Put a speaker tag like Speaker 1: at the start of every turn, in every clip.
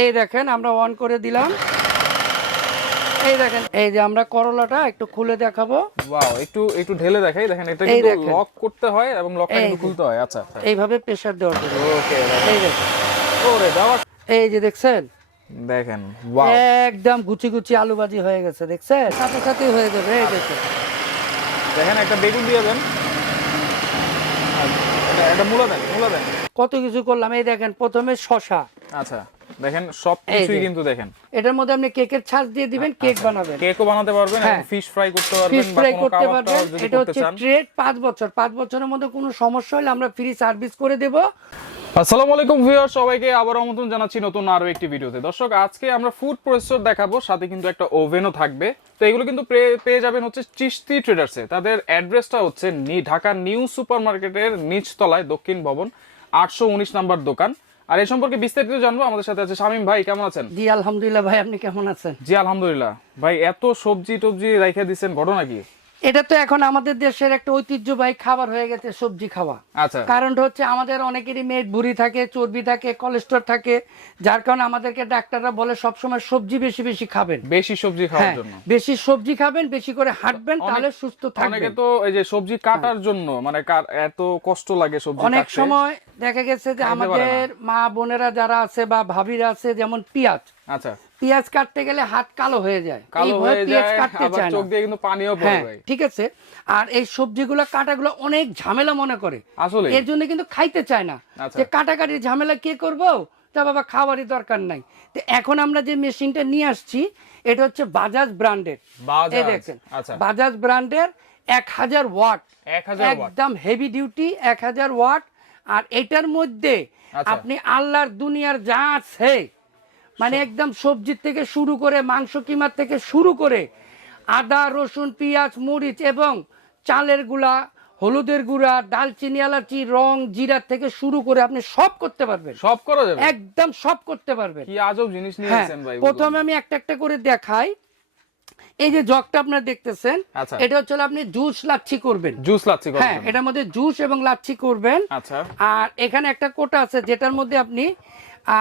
Speaker 1: এই দেখেন আমরা অন করে দিলাম। এই দেখেন এই যে আমরা করলাটা একটু খুলে দেখাবো।
Speaker 2: ওয়াও একটু একটু ঢেলে দেখাই। দেখেন এটা কিন্তু লক করতে হয় এবং লকটা কিন্তু খুলতে হয়। আচ্ছা
Speaker 1: এইভাবে প্রেসার দেওয়ার জন্য।
Speaker 2: ওকে
Speaker 1: এই দেখেন
Speaker 2: ওরে বাবা।
Speaker 1: এই যে দেখছেন?
Speaker 2: দেখেন ওয়াও
Speaker 1: একদম গুচি গুচি আলু ভাজি হয়ে গেছে দেখছেন? সাথে সাথে হয়ে যাবে এই দেখেন।
Speaker 2: দেখেন একটা বেগুন দিয়ে দেন। এটা- এটা মূলা দেন মূলা দেন।
Speaker 1: কত কিছু করলাম এই দেখেন প্রথমে শশা
Speaker 2: আচ্ছা। দেখেন সব কিছুই কিন্তু দেখেন।
Speaker 1: এটার মধ্যে আপনি কেকের ছাঁচ দিয়ে দিবেন কেক বানাবেন।
Speaker 2: কেকও বানাতে পারবেন
Speaker 1: হ্যাঁ।
Speaker 2: ফিশ ফ্রাই করতে পারবেন
Speaker 1: ফিশ ফ্রাই করতে পারবেন। এটা হচ্ছে ট্রেড পাঁচ বছর। পাঁচ বছরের মধ্যে কোনো সমস্যা হলে আমরা ফ্রি সার্ভিস করে দেব।
Speaker 2: আসসালামু আলাইকুম ভিউয়ার সবাইকে আবার আমন্ত্রণ জানাচ্ছি নতুন আরও একটি ভিডিওতে। দর্শক আজকে আমরা ফুড প্রসেসর দেখাবো সাথে কিন্তু একটা ওভেনও থাকবে। তো এগুলো কিন্তু পেয়ে- যাবেন হচ্ছে চিস্তি ট্রেডার্সে তাদের অ্যাড্রেসটা হচ্ছে নি- ঢাকা নিউ সুপার মার্কেটের নিচতলায় দক্ষিণ ভবন আটশো উনিশ নাম্বার দোকান। আর এই সম্পর্কে বিস্তারিত জানব। আমাদের সাথে আছে শামীম ভাই কেমন আছেন?
Speaker 1: জি আলহামদুলিল্লাহ ভাই আপনি কেমন আছেন?
Speaker 2: জি আলহামদুলিল্লাহ। ভাই এত সবজি টবজি রেখে দিচ্ছেন ঘটনা কি?
Speaker 1: এটা তো এখন আমাদের দেশের একটা ঐতিহ্যবাহী খাবার হয়ে গেছে সবজি খাওয়া।
Speaker 2: আচ্ছা।
Speaker 1: কারণটা হচ্ছে আমাদের অনেকেরই মেদ ভুঁড়ি থাকে চর্বি থাকে কোলেস্ট্রল থাকে যার কারণে আমাদেরকে ডাক্তাররা বলে সবসময় সবজি বেশি বেশি খাবেন।
Speaker 2: বেশি সবজি খাওয়ার
Speaker 1: হ্যাঁ
Speaker 2: জন্য।
Speaker 1: বেশি সবজি খাবেন বেশি করে হাঁটবেন তাহলে সুস্থ থাকবেন।
Speaker 2: অনেকে তো এই যে সবজি কাটার জন্য মানে এত কষ্ট লাগে সবজি
Speaker 1: অনেক সময় দেখা গেছে যে আমাদের মা বোনেরা যারা আছে বা ভাবিরা আছে যেমন পেঁয়াজ।
Speaker 2: আচ্ছা।
Speaker 1: পেঁয়াজ কাটতে গেলে হাত কালো হয়ে যায়।
Speaker 2: কালো হয়ে
Speaker 1: পেঁয়াজ
Speaker 2: যায়
Speaker 1: কাটতে চায়
Speaker 2: চোখ দিয়ে কিন্তু পানিও পড়ে
Speaker 1: হ্যাঁ
Speaker 2: ভাই
Speaker 1: ঠিক আছে। আর এই সবজিগুলো কাটাগুলো অনেক ঝামেলা মনে করে।
Speaker 2: আসলে।
Speaker 1: এর জন্য কিন্তু খাইতে চায় না।
Speaker 2: আচ্ছা।
Speaker 1: যে কাটাকাটি ঝামেলা কে করব? তা বাবা খাবারই দরকার নাই। তো এখন আমরা যে মেশিনটা নিয়ে আসছি এটা হচ্ছে বাজাজ ব্র্যান্ডের। এই দেখছেন
Speaker 2: আচ্ছা।
Speaker 1: বাজাজ ব্র্যান্ডের এক হাজার ওয়াট।
Speaker 2: 1000 ওয়াট।
Speaker 1: একদম হেভি ডিউটি এক হাজার ওয়াট। আর এটার মধ্যে
Speaker 2: আচ্ছা।
Speaker 1: আপনি আল্লাহর দুনিয়ার যা আছে মানে একদম সবজির থেকে শুরু করে মাংস কিমার থেকে শুরু করে আদা রসুন পেঁয়াজ মরিচ এবং চালেরগুলা হলুদের গুঁড়া ডালচিনি এলাচি রং জিরা থেকে শুরু করে আপনি সব করতে পারবেন।
Speaker 2: সব করা যাবে?
Speaker 1: একদম সব করতে পারবেন।
Speaker 2: কি আজব জিনিস নিয়ে
Speaker 1: হ্যাঁ
Speaker 2: ভাই
Speaker 1: প্রথমে আমি একটা একটা করে দেখাই। এই যে জগটা আপনারা দেখতেছেন
Speaker 2: আচ্ছা।
Speaker 1: এটা হচ্ছে আপনি জুস লাচ্ছি করবেন।
Speaker 2: জুস লাচ্ছি
Speaker 1: হ্যাঁ এটার মধ্যে জুস এবং লাচ্ছি করবেন।
Speaker 2: আচ্ছা।
Speaker 1: আর এখানে একটা কোটা আছে যেটার মধ্যে আপনি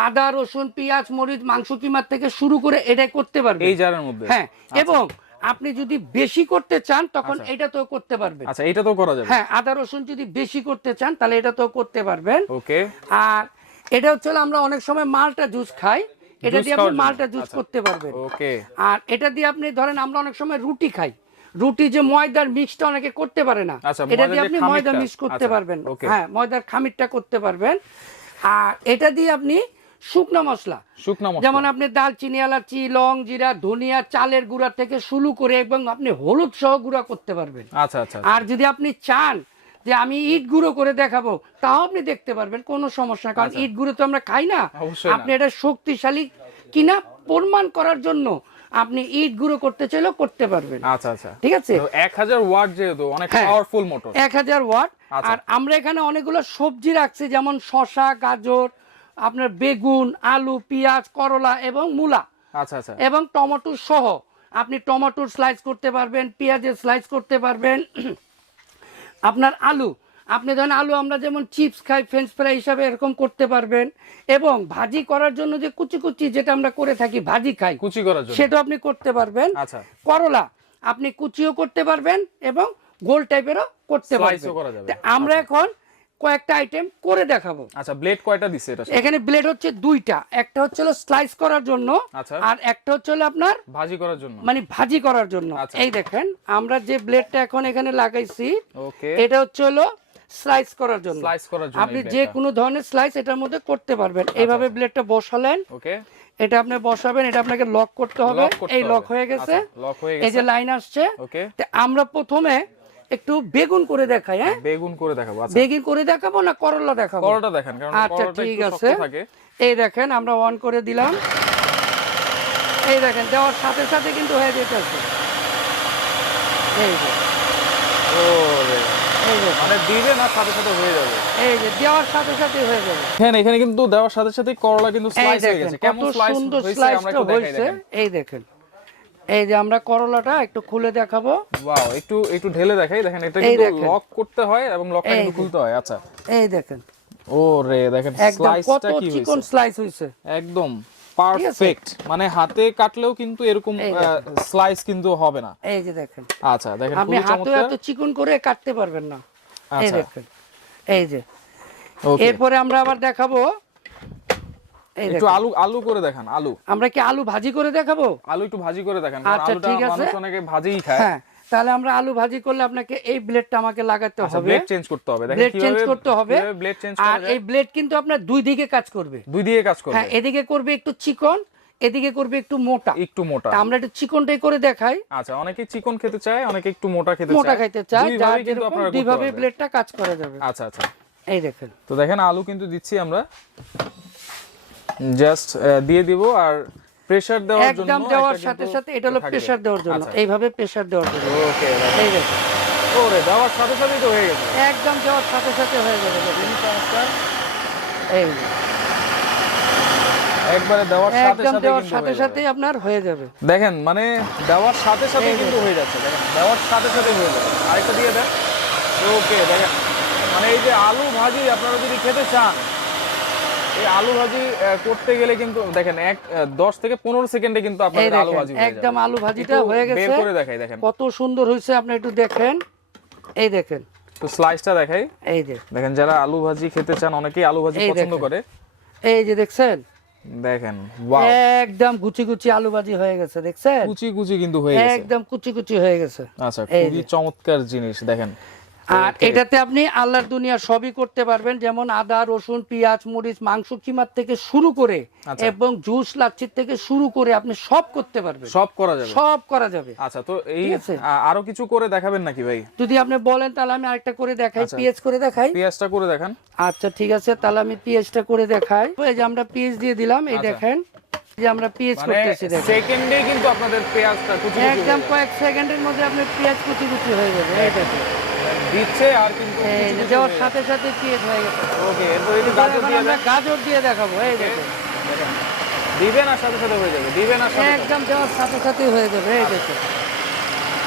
Speaker 1: আদা রসুন পেঁয়াজ মরিচ মাংস কিমার থেকে শুরু করে এটাই করতে পারবেন।
Speaker 2: এই জারের মধ্যে?
Speaker 1: হ্যাঁ এবং আপনি যদি বেশি করতে চান তখন এটা তো করতে পারবেন।
Speaker 2: আচ্ছা এটা তো করা যাবে।
Speaker 1: হ্যাঁ আদা রসুন যদি বেশি করতে চান তাহলে এটা তো করতে পারবেন।
Speaker 2: ওকে।
Speaker 1: আর এটা হচ্ছে আমরা অনেক সময় মালটা জুস খাই। এটা দিয়ে আপনি মালটা জুস
Speaker 2: আচ্ছা।
Speaker 1: করতে পারবেন।
Speaker 2: ওকে
Speaker 1: আর এটা দিয়ে আপনি ধরেন আমরা অনেক সময় রুটি খাই। রুটি যে ময়দার মিক্সটা অনেকে করতে পারে না।
Speaker 2: আচ্ছা,
Speaker 1: এটা দিয়ে আপনি ময়দা। মিক্স করতে
Speaker 2: আচ্ছা,
Speaker 1: পারবেন। হ্যাঁ ময়দার খামিরটা করতে পারবেন। আর এটা দিয়ে আপনি শুকনো মশলা।
Speaker 2: শুকনা মশলা।
Speaker 1: যেমন আপনি দালচিনি এলাচি লং জিরা ধনিয়া চালের গুঁড়া থেকে শুরু করে এবং আপনি হলুদ সহ গুঁড়া করতে পারবেন।
Speaker 2: আচ্ছা আচ্ছা।
Speaker 1: আর যদি আপনি চান যে আমি ইট গুঁড়ো করে দেখাবো তাও আপনি দেখতে পারবেন কোনো সমস্যা কারণ ইট গুঁড়ো তো আমরা খাই না।
Speaker 2: আচ্ছা।
Speaker 1: আপনি এটা শক্তিশালী কিনা প্রমাণ করার জন্য আপনি ইট গুঁড়ো করতে চাইলেও করতে পারবেন।
Speaker 2: আচ্ছা আচ্ছা।
Speaker 1: ঠিক আছে?
Speaker 2: তো এক হাজার ওয়াট যেহেতু অনেক। পাওয়ারফুল মোটর
Speaker 1: এক হাজার ওয়াট।
Speaker 2: আচ্ছা।
Speaker 1: আর আমরা এখানে অনেকগুলো সবজি রাখছি যেমন শশা গাজর আপনার বেগুন আলু পেঁয়াজ করলা এবং মূলা।
Speaker 2: আচ্ছা আচ্ছা।
Speaker 1: এবং টমেটো সহ। আপনি টমেটোর স্লাইস করতে পারবেন পেঁয়াজের স্লাইস করতে পারবেন। আপনার আলু। আপনি ধরেন আলু আমরা যেমন চিপস খাই ফ্রেঞ্চ ফ্রাই হিসাবে এরকম করতে পারবেন। এবং ভাজি করার জন্য যে কুচি কুচি যেটা আমরা করে থাকি ভাজি খাই
Speaker 2: কুচি করার জন্য।
Speaker 1: সেটা আপনি করতে পারবেন।
Speaker 2: আচ্ছা।
Speaker 1: করলা আপনি কুচিও করতে পারবেন এবং গোল টাইপেরও করতে পারবেন। আমরা এখন কয়েকটা আইটেম করে দেখাবো।
Speaker 2: আচ্ছা ব্লেড কয়টা দিছে এটা
Speaker 1: এখানে ব্লেড হচ্ছে দুইটা। একটা হচ্ছে হলো স্লাইস করার জন্য
Speaker 2: আচ্ছা।
Speaker 1: আর একটা হচ্ছে হলো আপনার
Speaker 2: ভাজি করার জন্য।
Speaker 1: মানে ভাজি করার জন্য।
Speaker 2: আচ্ছা।
Speaker 1: এই দেখেন আমরা যে ব্লেডটা এখন এখানে লাগাইছি
Speaker 2: ওকে
Speaker 1: এটা হচ্ছে হলো স্লাইস করার জন্য।
Speaker 2: স্লাইস করার জন্য
Speaker 1: আপনি যে কোনো ধরনের স্লাইস এটার মধ্যে করতে পারবেন। এইভাবে ব্লেডটা বসালেন।
Speaker 2: ওকে
Speaker 1: এটা আপনি বসাবেন এটা আপনাকে লক করতে হবে। এই লক হয়ে গেছে।
Speaker 2: আচ্ছা, লক হয়ে
Speaker 1: এই যে লাইন আসছে।
Speaker 2: ওকে
Speaker 1: তা আমরা প্রথমে একটু বেগুন করে দেখাই হ্যাঁ?
Speaker 2: বেগুন করে দেখাবো আচ্ছা।
Speaker 1: বেগুন করে দেখাবো না করলা দেখাবো?
Speaker 2: করলাটা দেখেন কারণ
Speaker 1: আচ্ছা ঠিক আছে। এই দেখেন আমরা অন করে দিলাম। এই দেখেন দেওয়ার সাথে সাথে কিন্তু হয়ে যেতেছে। এই যে।
Speaker 2: ওরে
Speaker 1: এই যে।
Speaker 2: মানে দিবে না সাথে সাথে হয়ে যাবে।
Speaker 1: এই যে দেওয়ার সাথে সাথে হয়ে যাবে।
Speaker 2: হ্যাঁ এখানে কিন্তু দেওয়ার সাথে সাথে করলা কিন্তু স্লাইস হয়ে গেছে। কেমন স্লাইস
Speaker 1: সুন্দর
Speaker 2: হয়েছে আমরা একটু দেখাই দেখেন।
Speaker 1: এই দেখেন। এই যে আমরা করলাটা একটু খুলে দেখাবো।
Speaker 2: ওয়াও একটু একটু ঢেলে দেখাই। দেখেন এটা কিন্তু লক করতে হয় এবং লকটা
Speaker 1: এই
Speaker 2: কিন্তু খুলতে হয়। আচ্ছা।
Speaker 1: এই দেখেন।
Speaker 2: ও রে দেখেন স্লাইসটা কি
Speaker 1: চিকন
Speaker 2: হয়েছে।
Speaker 1: স্লাইস হয়েছে
Speaker 2: একদম পারফেক্ট মানে হাতে কাটলেও কিন্তু এরকম স্লাইস কিন্তু হবে না।
Speaker 1: এই যে দেখেন।
Speaker 2: আচ্ছা দেখেন
Speaker 1: আপনি হাতে এত চিকন করে কাটতে পারবেন না। এই
Speaker 2: আচ্ছা।
Speaker 1: দেখেন। এই যে। এরপরে আমরা আবার দেখাবো
Speaker 2: একটু আলু আলু করে দেখান আলু।
Speaker 1: আমরা কি আলু ভাজি করে দেখাবো?
Speaker 2: আলু একটু ভাজি করে দেখান
Speaker 1: আচ্ছা, ঠিক আছে।
Speaker 2: অনেকে ভাজিই খায়।
Speaker 1: হ্যাঁ তাহলে আমরা আলু ভাজি করলে আপনাকে এই ব্লেডটা আমাকে লাগাতে
Speaker 2: আচ্ছা
Speaker 1: হবে।
Speaker 2: ব্লেড চেঞ্জ করতে হবে।
Speaker 1: ব্লেড চেঞ্জ করতে হবে।
Speaker 2: ব্লেড চেঞ্জ
Speaker 1: আর এই ব্লেড কিন্তু আপনার দুই দিকে কাজ করবে।
Speaker 2: দুই দিয়ে কাজ করবে।
Speaker 1: হ্যাঁ এদিকে করবে একটু চিকন এদিকে করবে একটু মোটা।
Speaker 2: একটু মোটা।
Speaker 1: আমরা একটু চিকনটাই করে দেখাই।
Speaker 2: আচ্ছা অনেকে চিকন খেতে চায় অনেকে একটু মোটা খেতে চায়।
Speaker 1: মোটা খাইতে চাই যার
Speaker 2: কিন্তু
Speaker 1: যেরকম দুইভাবে ব্লেডটা কাজ করা যাবে।
Speaker 2: আচ্ছা আচ্ছা।
Speaker 1: এই দেখেন।
Speaker 2: তো দেখেন আলু কিন্তু দিচ্ছি আমরা। জাস্ট দিয়ে দিব আর প্রেসার দেওয়ার জন্য
Speaker 1: একদম দেওয়ার সাথে সাথে এটা হলো প্রেসার দেওয়ার জন্য।
Speaker 2: আচ্ছা।
Speaker 1: এইভাবে প্রেসার দেওয়ার জন্য।
Speaker 2: ওকে
Speaker 1: এই দেখেন
Speaker 2: ওরে দেওয়ার সাথে সাথেই তো হয়ে গেছে।
Speaker 1: একদম দেওয়ার সাথে সাথে হয়ে যাবে। এই
Speaker 2: একবারে দেওয়ার সাথে
Speaker 1: একদম
Speaker 2: সাথে
Speaker 1: দেওয়ার সাথে সাথে আপনার হয়ে যাবে।
Speaker 2: দেখেন মানে দেওয়ার সাথে সাথে কিন্তু হয়ে যাচ্ছে। দেখেন দেওয়ার সাথে সাথে হয়ে যাবে আরেকটা দিয়ে দেন। ওকে দেখেন। মানে এই যে আলু ভাজি আপনারা যদি খেতে চান এই আলু ভাজি করতে গেলে কিন্তু দেখেন এক দশ থেকে পনেরো সেকেন্ডে কিন্তু আপনাদের আলু ভাজি
Speaker 1: একদম আলু ভাজিটা হয়ে
Speaker 2: বের করে দেখাই দেখেন।
Speaker 1: কত সুন্দর হয়েছে আপনি একটু দেখেন। এই দেখেন।
Speaker 2: তো স্লাইসটা দেখাই।
Speaker 1: এই যে
Speaker 2: দেখেন যারা আলু ভাজি খেতে চান অনেকেই আলু ভাজি পছন্দ করে।
Speaker 1: এই যে দেখছেন?
Speaker 2: দেখেন
Speaker 1: একদম কুচি কুচি আলু ভাজি হয়ে গেছে দেখছেন?
Speaker 2: কুচি কুচি কিন্তু হয়ে গেছে।
Speaker 1: একদম কুচি কুচি হয়ে গেছে।
Speaker 2: আচ্ছা খুবই চমৎকার জিনিস দেখেন।
Speaker 1: আর এটাতে আপনি আল্লাহর দুনিয়া সবই করতে পারবেন। যেমন আদা রসুন পেঁয়াজ মরিচ মাংস কিমার থেকে শুরু করে
Speaker 2: আচ্ছা।
Speaker 1: এবং জুস লাচ্ছির থেকে শুরু করে আপনি সব করতে পারবেন।
Speaker 2: সব করা যাবে?
Speaker 1: সব করা যাবে।
Speaker 2: আচ্ছা তো এই আরও কিছু করে দেখাবেন নাকি ভাই?
Speaker 1: যদি আপনি বলেন তাহলে আমি আরেকটা করে দেখাই।
Speaker 2: আচ্ছা।
Speaker 1: পেঁয়াজ করে দেখাই।
Speaker 2: পেঁয়াজটা করে দেখান।
Speaker 1: আচ্ছা ঠিক আছে। তাহলে আমি পেঁয়াজটা করে দেখাই। এই যে আমরা পেঁয়াজ দিয়ে দিলাম এই
Speaker 2: আচ্ছা।
Speaker 1: দেখেন। এই যে আমরা পেঁয়াজ
Speaker 2: মানে
Speaker 1: করতেছি দেখেন।
Speaker 2: সেকেন্ডে কিন্তু আপনাদের পেঁয়াজটা কুচি
Speaker 1: একদম। কয়েক সেকেন্ডের মধ্যে আপনার পেঁয়াজ কুচি কুচি হয়ে যাবে। এই দেখেন।
Speaker 2: দিচ্ছে আর কিন্তু
Speaker 1: দেওয়ার সাথে সাথে পেঁয়াজ হয়ে গেছে।
Speaker 2: ওকে এরপর একটু গাজর দিয়ে
Speaker 1: আমরা গাজর দিয়ে দেখাবো এই দেখেন।
Speaker 2: দিবেন আর সাথে সাথে হয়ে যাবে দিবেন আর সাথে।
Speaker 1: একদম দেওয়ার সাথে সাথে হয়ে যাবে এই দেখেন।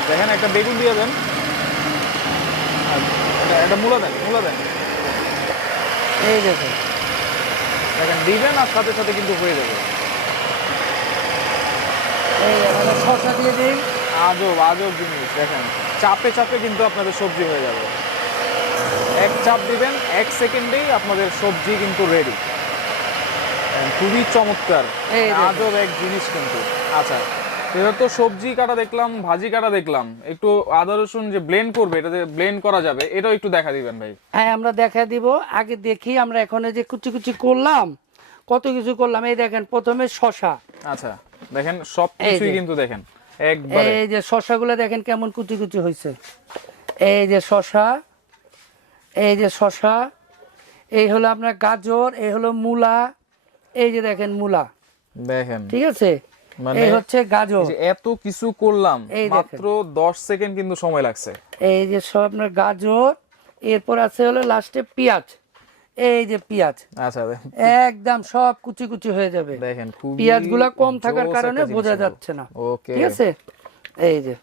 Speaker 2: দেখেন একটা বেগুন দিয়ে দেন। এটা- এটা মূলা দেন মূলা দেন।
Speaker 1: এই দেখেন।
Speaker 2: দেখেন দিবেন আর সাথে সাথে কিন্তু হয়ে যাবে।
Speaker 1: এই শসা দিয়ে দিই।
Speaker 2: আজব আজব জিনিস দেখেন। চাপে চাপে কিন্তু আপনাদের সবজি হয়ে যাবে। এক চাপ দিবেন এক সেকেন্ডেই আপনাদের সবজি কিন্তু রেডি খুবই চমৎকার আজব এক জিনিস কিন্তু। আচ্ছা এবার তো সবজি কাটা দেখলাম ভাজি কাটা দেখলাম। একটু আদা রসুন যে ব্লেন্ড করবে এটাতে ব্লেন্ড করা যাবে এটাও একটু দেখা দিবেন ভাই।
Speaker 1: হ্যাঁ আমরা দেখা দিব। আগে দেখি আমরা এখন এই যে কুচি কুচি করলাম কত কিছু করলাম। এই দেখেন প্রথমে শসা।
Speaker 2: আচ্ছা দেখেন সব কিছুই কিন্তু দেখেন।
Speaker 1: এই যে শসাগুলো দেখেন কেমন কুচি কুচি হয়েছে এই যে শসা এই যে শসা এই হলো আপনার গাজর এই হলো মূলা এই যে দেখেন মূলা।
Speaker 2: দেখেন।
Speaker 1: ঠিক আছে?
Speaker 2: মানে
Speaker 1: এই হচ্ছে গাজর।
Speaker 2: এত কিছু করলাম। মাত্র দশ সেকেন্ড কিন্তু সময় লাগছে।
Speaker 1: এই যে সব আপনার গাজর এরপর আছে হলো লাস্টে পেঁয়াজ। এই যে পেঁয়াজ।
Speaker 2: আচ্ছা
Speaker 1: একদম সব কুচি কুচি হয়ে যাবে।
Speaker 2: দেখেন খুবই
Speaker 1: পেঁয়াজগুলা কম থাকার কারণে বোঝা যাচ্ছে না। ঠিক আছে? এই যে।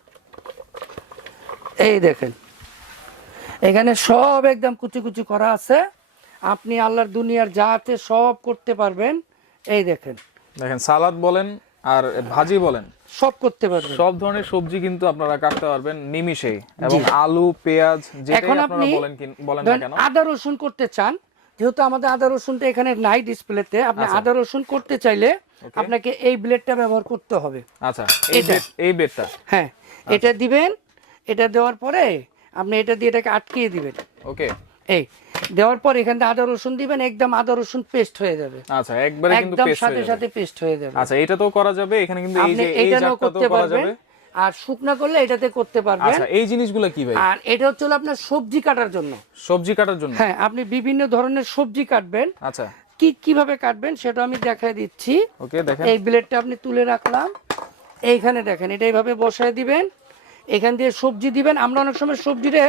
Speaker 1: এই দেখেন। এখানে সব একদম কুচি কুচি করা আছে। আপনি আল্লাহর দুনিয়ার যা আছে সব করতে পারবেন এই দেখেন।
Speaker 2: দেখেন সালাদ বলেন আর ভাজি বলেন।
Speaker 1: সব করতে পারবেন।
Speaker 2: সব ধরনের সবজি কিন্তু আপনারা কাটতে পারবেন নিমিষেই। এবং আলু পেঁয়াজ যেটাই আপনারা বলেন কি- বলেন না কেন।
Speaker 1: আদা রসুন করতে চান যেহেতু আমাদের আদা রসুনটা এখানে নাই ডিসপ্লেতে আপনি
Speaker 2: আচ্ছা।
Speaker 1: আদা রসুন করতে চাইলে আপনাকে এই ব্লেডটা ব্যবহার করতে হবে।
Speaker 2: আচ্ছা এই বেডটা
Speaker 1: হ্যাঁ এটা দিবেন এটা দেওয়ার পরে আপনি এটা দিয়ে এটাকে আটকিয়ে দিবেন।
Speaker 2: ওকে।
Speaker 1: এই দেওয়ার পর এখানে আদা রসুন দিবেন একদম আদা রসুন পেস্ট হয়ে যাবে।
Speaker 2: আচ্ছা একবারে কিন্তু
Speaker 1: একদম
Speaker 2: পেস্ট
Speaker 1: সাথে
Speaker 2: হয়ে যাবে।
Speaker 1: সাথে পেস্ট হয়ে যাবে।
Speaker 2: আচ্ছা এটা তো করা যাবে এখানে কিন্তু এই যে এই
Speaker 1: এটা
Speaker 2: জাতটা তো
Speaker 1: করতে
Speaker 2: করা
Speaker 1: পারবেন।
Speaker 2: যাবে।
Speaker 1: আর শুকনা করলে এটাতে করতে পারবেন।
Speaker 2: আচ্ছা এই জিনিসগুলো কি ভাই?
Speaker 1: আর এটা হচ্ছে আপনার সবজি কাটার জন্য।
Speaker 2: সবজি কাটার জন্য?
Speaker 1: হ্যাঁ আপনি বিভিন্ন ধরনের সবজি কাটবেন।
Speaker 2: আচ্ছা।
Speaker 1: কি কীভাবে কাটবেন সেটা আমি দেখায় দিচ্ছি।
Speaker 2: ওকে দেখেন।
Speaker 1: এই ব্লেডটা আপনি তুলে রাখলাম। এইখানে দেখেন এটা এইভাবে বসায় দিবেন। এখান দিয়ে সবজি দিবেন। আমরা অনেক সময় সবজিরে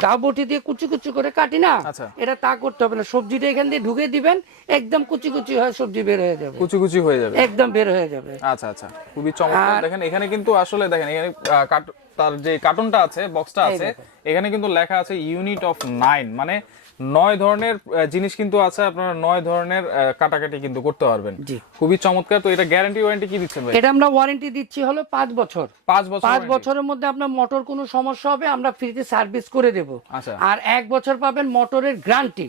Speaker 1: দাবটি দিয়ে কুচি কুচি করে কাটি না।
Speaker 2: আচ্ছা।
Speaker 1: এটা তা করতে হবে না। সবজিটা এখান দিয়ে ঢুকে দিবেন একদম কুচি কুচি হয় সবজি বের হয়ে যাবে।
Speaker 2: কুচি কুচি হয়ে যাবে।
Speaker 1: একদম বের হয়ে যাবে।
Speaker 2: আচ্ছা আচ্ছা। খুবই চমৎকার। দেখেন এখানে কিন্তু আসলে দেখেন এখানে কাট- তার যে কার্টুনটা আছে বক্সটা আছে এখানে কিন্তু লেখা আছে ইউনিট অফ নাইন মানে নয় ধরনের জিনিস কিন্তু আছে আপনারা নয় ধরনের কাটাকাটি কিন্তু করতে পারবেন।
Speaker 1: জি।
Speaker 2: খুবই চমৎকার। তো এটা গ্যারান্টি ওয়ারেন্টি কি দিচ্ছেন ভাই?
Speaker 1: এটা আমরা ওয়ারেন্টি দিচ্ছি হলো পাঁচ বছর।
Speaker 2: পাঁচ বছর
Speaker 1: পাঁচ বছরের মধ্যে আপনার মোটর কোনো সমস্যা হবে আমরা ফ্রিতে সার্ভিস করে দেব।
Speaker 2: আচ্ছা।
Speaker 1: আর এক বছর পাবেন মোটরের গ্যারান্টি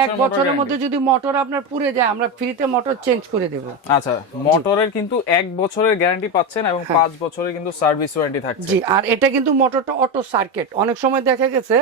Speaker 2: এক
Speaker 1: বছরের মধ্যে যদি মোটর আপনার পুড়ে যায় আমরা ফ্রিতে মোটর চেঞ্জ করে দেব।
Speaker 2: আচ্ছা মোটরের কিন্তু এক বছরের গ্যারান্টি পাচ্ছেন এবং
Speaker 1: হ্যাঁ।
Speaker 2: পাঁচ বছরের কিন্তু সার্ভিস ওয়ারেন্টি থাকছে।
Speaker 1: জি আর এটা কিন্তু মোটরটা অটো সার্কিট অনেক সময় দেখা গেছে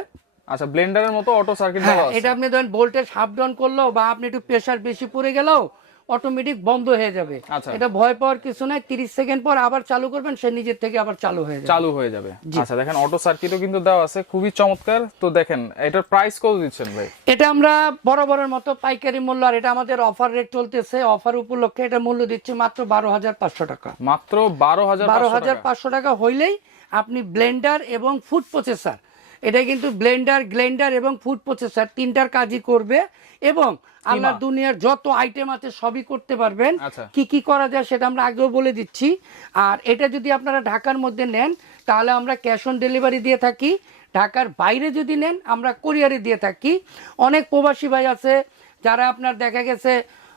Speaker 2: আচ্ছা ব্লেন্ডারের মতো অটো সার্কিট
Speaker 1: হ্যাঁ
Speaker 2: আছে।
Speaker 1: এটা আপনি ধরেন ভোল্টেজ হাফ ডাউন করল বা আপনি একটু প্রেসার বেশি পড়ে গেলেও অটোমেটিক বন্ধ হয়ে যাবে।
Speaker 2: আচ্ছা।
Speaker 1: এটা ভয় পাওয়ার কিছু নাই তিরিশ সেকেন্ড পর আবার চালু করবেন সে নিজের থেকে আবার চালু হয়ে যাবে।
Speaker 2: চালু হয়ে যাবে। আচ্ছা দেখেন অটো সার্কিটও কিন্তু দেওয়া আছে খুবই চমৎকার। তো দেখেন এটার প্রাইস কত দিচ্ছেন ভাই?
Speaker 1: এটা আমরা বরাবরের মতো পাইকারি মূল্য আর এটা আমাদের অফার রেট চলতেছে। অফার উপলক্ষে এটা মূল্য দিচ্ছে মাত্র বারো হাজার পাঁচশো টাকা।
Speaker 2: মাত্র বারো হাজার
Speaker 1: বারো হাজার পাঁচশো টাকা হইলেই আপনি ব্লেন্ডার এবং ফুড প্রসেসর এটা কিন্তু ব্লেন্ডার গ্লেন্ডার এবং ফুড প্রসেসার তিনটার কাজই করবে এবং আল্লাহ দুনিয়ার যত আইটেম আছে সবই করতে পারবেন।
Speaker 2: আচ্ছা।
Speaker 1: কি কি করা যায় সেটা আমরা আগেও বলে দিচ্ছি। আর এটা যদি আপনারা ঢাকার মধ্যে নেন তাহলে আমরা ক্যাশ অন ডেলিভারি দিয়ে থাকি। ঢাকার বাইরে যদি নেন আমরা কোরিয়ারে দিয়ে থাকি। অনেক প্রবাসী ভাই আছে যারা আপনার দেখা গেছে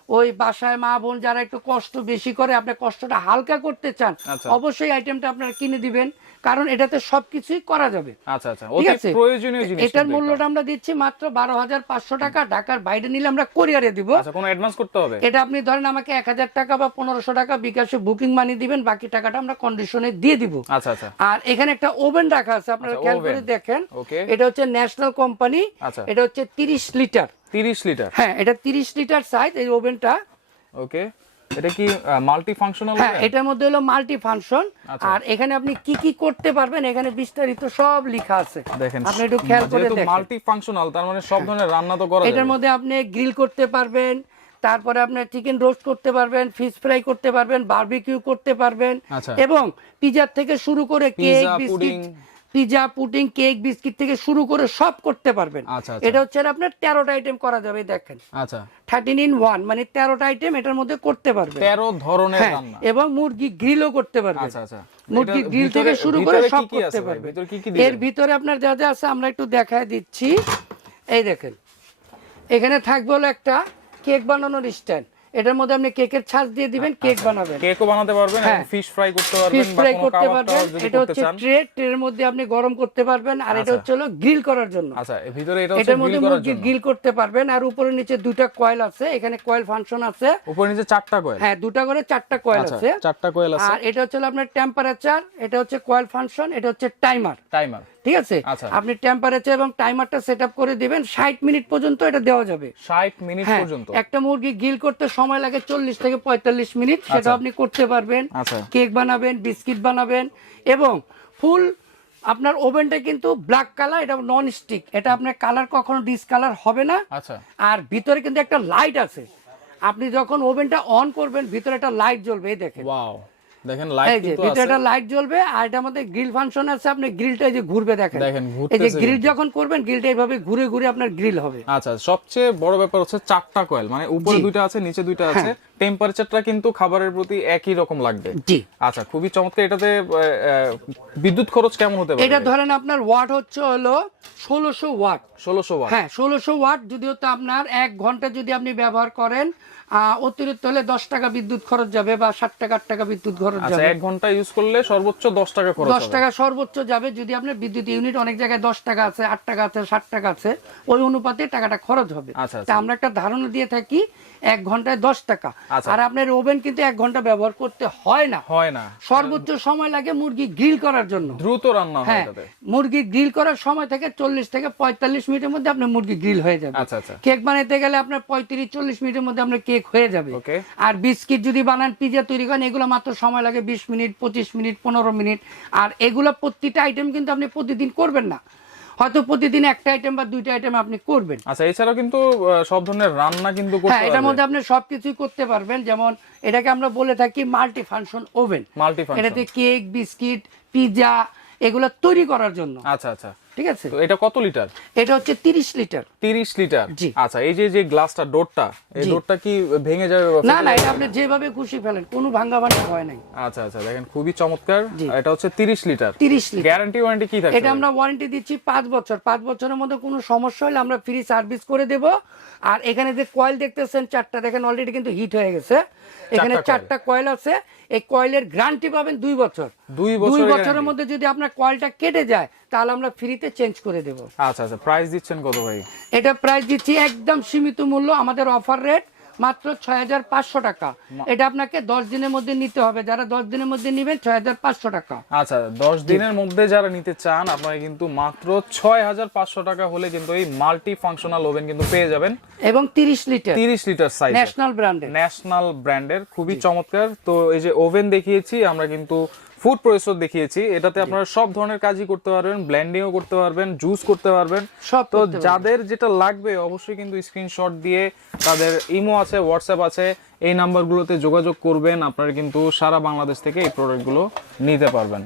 Speaker 1: ওই বাসায় মা বোন যারা একটু কষ্ট বেশি করে আপনার কষ্টটা হালকা করতে চান
Speaker 2: আচ্ছা।
Speaker 1: অবশ্যই আইটেমটা আপনারা কিনে দিবেন। কারণ এটাতে সবকিছুই করা যাবে।
Speaker 2: আচ্ছা আচ্ছা।
Speaker 1: ঠিক আছে?
Speaker 2: প্রয়োজনীয় জিনিস
Speaker 1: এটার মূল্যটা আমরা দিচ্ছি মাত্র বারো হাজার পাঁচশো টাকা। ঢাকার বাইরে নিলে আমরা কোরিয়ারে দিব।
Speaker 2: আচ্ছা কোনো অ্যাডভান্স করতে হবে?
Speaker 1: এটা আপনি ধরেন আমাকে এক হাজার টাকা বা পনেরোশো টাকা বিকাশে বুকিং মানি দিবেন বাকি টাকাটা আমরা কন্ডিশনে দিয়ে দিব।
Speaker 2: আচ্ছা আচ্ছা।
Speaker 1: আর এখানে একটা ওভেন রাখা আছে আপনারা খেয়াল করে দেখেন। এটা হচ্ছে ন্যাশনাল কোম্পানি। এটা হচ্ছে তিরিশ লিটার।
Speaker 2: তিরিশ লিটার?
Speaker 1: হ্যাঁ এটা তিরিশ লিটার সাইজ এই ওভেনটা
Speaker 2: ওকে। এটা কি মাল্টি ফাংশনাল
Speaker 1: হ্যাঁ এটার মধ্যে হলো মাল্টি ফাংশন
Speaker 2: আচ্ছা।
Speaker 1: আর এখানে আপনি কি কি করতে পারবেন এখানে বিস্তারিত সব লেখা আছে
Speaker 2: দেখেন
Speaker 1: আপনি একটু খেয়াল করে দেখেন
Speaker 2: মাল্টি ফাংশনাল তার মানে সব ধরনের রান্না তো করা
Speaker 1: এটার মধ্যে আপনি গ্রিল করতে পারবেন তারপরে আপনি চিকেন রোস্ট করতে পারবেন ফিশ ফ্রাই করতে পারবেন বারবিকিউ করতে পারবেন
Speaker 2: আচ্ছা।
Speaker 1: এবং পিজার থেকে শুরু করে cake biscuit. Pizza pudding cake biscuit থেকে শুরু করে সব করতে পারবেন।
Speaker 2: আচ্ছা, আচ্ছা।
Speaker 1: এটা হচ্ছে আপনার তেরোটা আইটেম করা যাবে দেখেন।
Speaker 2: আচ্ছা।
Speaker 1: থার্টিন ইন ওয়ান মানে তেরোটা আইটেম এটার মধ্যে করতে পারবেন।
Speaker 2: তেরো ধরনের
Speaker 1: হ্যাঁ এবং মুরগি গ্রিলও করতে পারবেন।
Speaker 2: আচ্ছা
Speaker 1: মুরগি গ্রিল থেকে শুরু করে সব করতে
Speaker 2: আছে ভাই?
Speaker 1: পারবে
Speaker 2: ভিতরে কি কি
Speaker 1: এর ভিতরে আপনার যা যা আছে আমরা একটু দেখায় দিচ্ছি। এই দেখেন। এখানে থাকবে হলো একটা কেক বানানোর স্ট্যান্ড এটার মধ্যে আপনি কেকের ছাঁচ দিয়ে দিবেন কেক বানাবেন।
Speaker 2: কেকও বানাতে পারবেন
Speaker 1: হ্যাঁ।
Speaker 2: ফিশ ফ্রাই করতে পারবেন
Speaker 1: ফিশ ফ্রাই করতে পারবেন। এটা হচ্ছে ট্রে ট্রের মধ্যে আপনি গরম করতে পারবেন আর এটা
Speaker 2: আচ্ছা।
Speaker 1: হচ্ছে হলো গ্রিল করার জন্য।
Speaker 2: আচ্ছা এর ভিতরে এটা হচ্ছে
Speaker 1: এটার মধ্যে
Speaker 2: গ্রিল করার জন্য।
Speaker 1: গ্রিল করতে পারবেন আর উপরে নিচে দুটা কয়েল আছে এখানে কয়েল ফাংশন আছে।
Speaker 2: উপরে নিচে চারটা কয়েল।
Speaker 1: হ্যাঁ দুটা করে চারটা কয়েল
Speaker 2: আচ্ছা
Speaker 1: আছে।
Speaker 2: চারটা কয়েল আছে।
Speaker 1: আর এটা হচ্ছে আপনার টেম্পারেচার এটা হচ্ছে কয়েল ফাংশন এটা হচ্ছে টাইমার
Speaker 2: টাইমার
Speaker 1: ঠিক আছে?
Speaker 2: আচ্ছা।
Speaker 1: আপনি টেম্পারেচার এবং টাইমারটা সেট আপ করে দিবেন ষাট মিনিট পর্যন্ত এটা দেওয়া যাবে।
Speaker 2: 60 মিনিট
Speaker 1: হ্যাঁ
Speaker 2: পর্যন্ত?
Speaker 1: একটা মুরগি গিল করতে সময় লাগে চল্লিশ থেকে পঁয়তাল্লিশ মিনিট সেটা
Speaker 2: আচ্ছা।
Speaker 1: আপনি করতে পারবেন।
Speaker 2: আচ্ছা।
Speaker 1: কেক বানাবেন বিস্কিট বানাবেন এবং ফুল আপনার ওভেনটা কিন্তু ব্ল্যাক কালার এটা নন স্টিক এটা আপনার কালার কখনো ডিসকালার হবে না। আর ভিতরে কিন্তু একটা লাইট আছে। আপনি যখন ওভেনটা অন করবেন ভিতরে একটা লাইট জ্বলবে এই দেখেন।
Speaker 2: ওয়াও দেখেন লাইট কিন্তু আছে।
Speaker 1: একটা লাইট জ্বলবে আর এটার মধ্যে গ্রিল ফাংশন আছে আপনি গ্রিলটা যে ঘুরবে দেখেন।
Speaker 2: দেখেন,
Speaker 1: এই যে গ্রিল যখন করবেন গ্রিলটা এইভাবে ঘুরে ঘুরে আপনার গ্রিল হবে।
Speaker 2: আচ্ছা সবচেয়ে বড় ব্যাপার হচ্ছে চারটা কয়েল মানে উপরে
Speaker 1: হ্যাঁ।
Speaker 2: দুইটা আছে নিচে দুইটা আছে টেম্পারেচারটা কিন্তু খাবারের প্রতি একই রকম লাগবে।
Speaker 1: জি।
Speaker 2: আচ্ছা খুবই চমৎকার এটাতে বিদ্যুৎ খরচ কেমন হতে পারে?
Speaker 1: এটা ধরেন আপনার ওয়াট হচ্ছে হলো ষোলোশো ওয়াট
Speaker 2: ষোলোশো ওয়াট
Speaker 1: হ্যাঁ ষোলোশো ওয়াট যদিও তো আপনার এক ঘণ্টা যদি আপনি ব্যবহার করেন অতিরিক্ত হলে দশ টাকা বিদ্যুৎ খরচ যাবে বা ষাট টাকা আট টাকা বিদ্যুৎ খরচ
Speaker 2: আচ্ছা
Speaker 1: যাবে।
Speaker 2: এক ঘণ্টা ইউজ করলে সর্বোচ্চ দশ টাকা খরচ
Speaker 1: দশ টাকা সর্বোচ্চ যাবে যদি আপনার বিদ্যুৎ ইউনিট অনেক জায়গায় দশ টাকা আছে আট টাকা আছে ষাট টাকা আছে ওই অনুপাতে টাকাটা খরচ হবে।
Speaker 2: আচ্ছা, আচ্ছা।
Speaker 1: তা আমরা একটা ধারণা দিয়ে থাকি এক ঘন্টায় দশ টাকা।
Speaker 2: আচ্ছা।
Speaker 1: আর আপনার ওভেন কিন্তু এক ঘণ্টা ব্যবহার করতে হয় না।
Speaker 2: হয় না।
Speaker 1: সর্বোচ্চ সময় লাগে মুরগি গ্রিল করার জন্য।
Speaker 2: দ্রুত রান্না হ্যাঁ
Speaker 1: মুরগি গ্রিল করার সময় থেকে চল্লিশ থেকে পঁয়তাল্লিশ মিনিটের মধ্যে আপনার মুরগি গ্রিল হয়ে যাবে।
Speaker 2: আচ্ছা আচ্ছা।
Speaker 1: কেক বানাইতে গেলে আপনার পঁয়ত্রিশ চল্লিশ মিনিটের মধ্যে আপনার কেক হয়ে যাবে। আর বিস্কিট যদি বানান পিজা তৈরি করেন এগুলো মাত্র সময় লাগে বিশ মিনিট পঁচিশ মিনিট পনেরো মিনিট। আর এগুলো প্রতিটা আইটেম কিন্তু আপনি প্রতিদিন করবেন না। হয়তো প্রতিদিন একটা আইটেম বা দুইটা আইটেম আপনি করবেন।
Speaker 2: আচ্ছা এছাড়াও কিন্তু সব ধরনের রান্না কিন্তু
Speaker 1: হ্যাঁ এটার মধ্যে আপনি সবকিছুই করতে পারবেন। যেমন এটাকে আমরা বলে থাকি মাল্টি ফাংশন ওভেন
Speaker 2: মাল্টি
Speaker 1: এটাতে কেক বিস্কিট পিজা এগুলো তৈরি করার জন্য।
Speaker 2: আচ্ছা আচ্ছা।
Speaker 1: ঠিক আছে?
Speaker 2: তো এটা কত লিটার
Speaker 1: এটা হচ্ছে তিরিশ লিটার
Speaker 2: তিরিশ লিটার? আচ্ছা এই যে যে গ্লাসটা ডোরটা এই ডোরটা কি ভেঙে যাবে
Speaker 1: না না এটা আপনি যেভাবে খুশি ফেলেন কোনো ভাঙ্গা ভাঙ্গা হয় নাই।
Speaker 2: আচ্ছা আচ্ছা দেখেন খুবই চমৎকার। এটা হচ্ছে তিরিশ লিটার।
Speaker 1: তিরিশ লিটার।
Speaker 2: গ্যারান্টি ওয়ারেন্টি কি থাকবে
Speaker 1: এটা আমরা ওয়ারেন্টি দিচ্ছি পাঁচ বছর। পাঁচ বছরের মধ্যে কোনো সমস্যা হলে আমরা ফ্রি সার্ভিস করে দেব। আর এখানে যে কয়েল দেখতেছেন চারটা দেখেন অলরেডি কিন্তু হিট হয়ে গেছে। এখানে চারটা কয়েল আছে। এই কয়েলের গ্যারান্টি পাবেন দুই বছর।
Speaker 2: দুই বছরের
Speaker 1: মধ্যে যদি আপনার কয়েলটা কেটে যায় তাহলে আমরা ফ্রিতে চেঞ্জ করে দেব।
Speaker 2: আচ্ছা আচ্ছা প্রাইস দিচ্ছেন কত ভাই?
Speaker 1: এটা প্রাইস দিচ্ছি একদম সীমিত মূল্য আমাদের অফার রেট মাত্র ছয় হাজার পাঁচশো টাকা। এটা আপনাকে দশ দিনের মধ্যে নিতে হবে। যারা দশ দিনের মধ্যে নেবেন ছয় হাজার পাঁচশো টাকা।
Speaker 2: আচ্ছা দশ দিনের মধ্যে যারা নিতে চান আপনারা কিন্তু মাত্র ছয় হাজার পাঁচশো টাকা হলে কিন্তু এই মাল্টি ফাংশনাল ওভেন কিন্তু পেয়ে যাবেন।
Speaker 1: এবং তিরিশ লিটার
Speaker 2: তিরিশ লিটার সাইজ
Speaker 1: ন্যাশনাল ব্র্যান্ডের
Speaker 2: ন্যাশনাল ব্র্যান্ডের খুবই চমৎকার। তো এই যে ওভেন দেখিয়েছি আমরা কিন্তু ফুড প্রসেসর দেখিয়েছি। এটাতে আপনারা সব ধরনের কাজই করতে পারবেন ব্লেন্ডিংও করতে পারবেন জুস করতে পারবেন।
Speaker 1: সব
Speaker 2: তো যাদের যেটা লাগবে অবশ্যই কিন্তু স্ক্রিনশট দিয়ে তাদের ইমো আছে হোয়াটসঅ্যাপ আছে এই নাম্বারগুলোতে যোগাযোগ করবেন। আপনারা কিন্তু সারা বাংলাদেশ থেকে এই প্রোডাক্টগুলো নিতে পারবেন।